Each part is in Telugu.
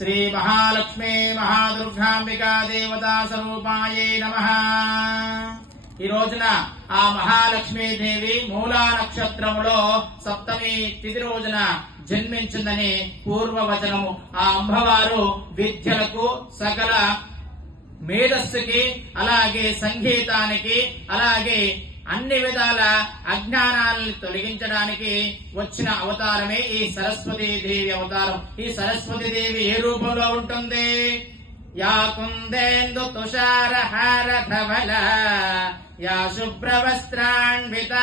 శ్రీ మహాలక్ష్మీ మహాదుర్గాంబికా దేవతా స్వరూపాయే నమ. ఈ రోజున ఆ మహాలక్ష్మీదేవి మూలా నక్షత్రములో సప్తమి తిథి రోజున జన్మించిందని పూర్వవచనము. ఆ అమ్మవారు విద్యలకు సకల మేధస్సుకి అలాగే సంగీతానికి అలాగే అన్ని విధాల అజ్ఞానాలను తొలగించడానికి వచ్చిన అవతారమే ఈ సరస్వతీ దేవి అవతారం. ఈ సరస్వతి దేవి ఏ రూపంలో ఉంటుంది? యా కుందేందు తుషార ధవల యా శుభ్రవస్త్రాన్విత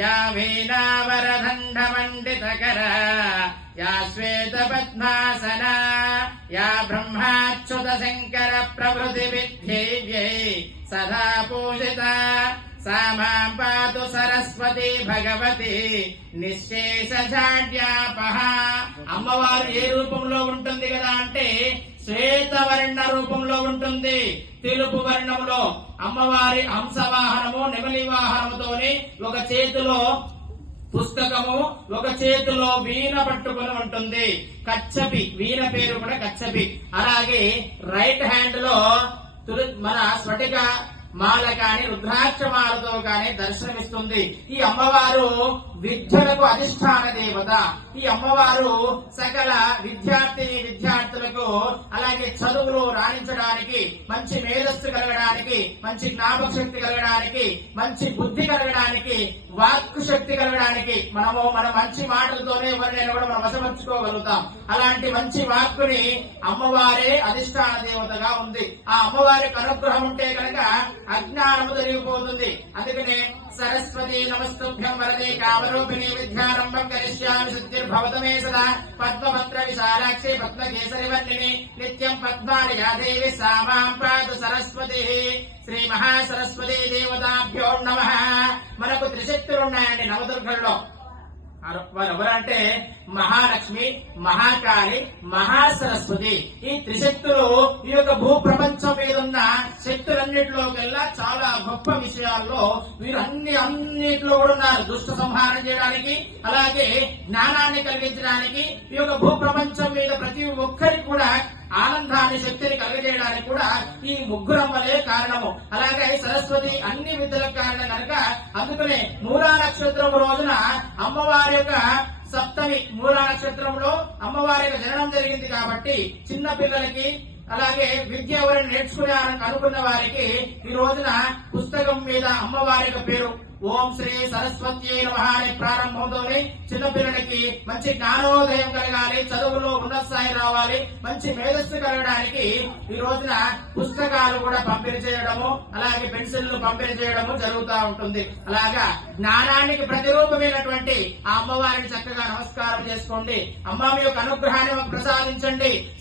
యా వీణావరదండ మండితకర యా శ్వేత పద్మాసన యా బ్రహ్మాచ్యుత శంకర ప్రభృతి విద్యేవ్యై సదా పూజిత. సా పాతు సరస్వతి భగవతి నిశ్చేషాడ్యాపహ అమ్మవారు ఏ రూపంలో ఉంటుంది కదా అంటే శ్వేతవర్ణ రూపంలో ఉంటుంది. తెలుపు వర్ణంలో అమ్మవారి హంసవాహనము నెమలి వాహనముతోని ఒక చేతిలో పుస్తకము ఒక చేతిలో వీణ పట్టుకుని ఉంటుంది. కచ్చపి వీణ పేరు కూడా కచ్చపి. అలాగే రైట్ హ్యాండ్లో మన స్ఫటిక మాల కాని రుద్రాక్షమాలతో కాని దర్శనమిస్తుంది. ఈ అమ్మవారు విద్యలకు అధిష్టాన దేవత. ఈ అమ్మవారు సకల విద్యార్థిని విద్యార్థులకు అలాగే చదువులు రాణించడానికి మంచి మేధస్సు కలగడానికి మంచి జ్ఞాపక శక్తి కలగడానికి మంచి బుద్ధి కలగడానికి వాక్కు శక్తి కలగడానికి మనము మన మంచి మాటలతోనే ఎవరినైనా కూడా మనం వశపరుచుకోగలుగుతాం. అలాంటి మంచి వాక్కుని అమ్మవారే అధిష్టాన దేవతగా ఉంది. ఆ అమ్మవారి అనుగ్రహం ఉంటే కనుక అజ్ఞానము తొలగిపోతుంది. అందుకనే సరస్వతి నమస్తుభ్యం వరదే కామరూపిణి విద్యారంభం కరిష్యామి సిద్ధిర్భవతమే సదా. పద్మపత్ర విశాలాక్షి పద్మకేసరి వర్ణిని. నిత్య పద్మాని దేవి సామాం పాదు సరస్వతి శ్రీ మహాసరస్వతి దేవతాభ్యో నమ మనకు త్రిశక్తులు ఉన్నాయండి నవదుర్గల్లో వారు ఎవరంటే మహాలక్ష్మి మహాకాళి మహాసరస్వతి. ఈ త్రిశక్తులు ఈ యొక్క భూ ప్రపంచం మీద ఉన్న శక్తులన్నిటిలోకెల్లా చాలా గొప్ప విషయాల్లో వీరు అన్ని అన్నిటిలో కూడా ఉన్నారు. దుష్ట సంహారం చేయడానికి అలాగే జ్ఞానాన్ని కలిగించడానికి ఈ యొక్క భూ ప్రపంచం మీద ప్రతి ఒక్కరికి కూడా ఆనందాన్ని శక్తిని కలగజేయడానికి కూడా ఈ ముగ్గురమ్మలే కారణము. అలాగే సరస్వతి అన్ని విద్యలకు కారణం కనుక అందుకనే మూలా నక్షత్రం రోజున అమ్మవారి యొక్క సప్తమి మూలా నక్షత్రంలో అమ్మవారి యొక్క జననం జరిగింది కాబట్టి చిన్న పిల్లలకి అలాగే విద్య ఎవరైనా నేర్చుకునే అనుకున్న వారికి ఈ రోజున పుస్తకం మీద అమ్మవారి పేరు. ఓం శ్రీ సరస్వతి నమ అనే ప్రారంభంతోనే చిన్నపిల్లలకి మంచి జ్ఞానోదయం కలగాలి చదువులో ఉన్నత స్థాయి రావాలి మంచి మేధస్సు కలగడానికి ఈ రోజున పుస్తకాలు కూడా పంపిణీ చేయడము అలాగే పెన్సిల్ పంపిణీ చేయడము జరుగుతూ ఉంటుంది. అలాగా జ్ఞానానికి ప్రతిరూపమైనటువంటి ఆ అమ్మవారిని చక్కగా నమస్కారం చేసుకోండి. అమ్మ యొక్క అనుగ్రహాన్ని ప్రసాదించండి.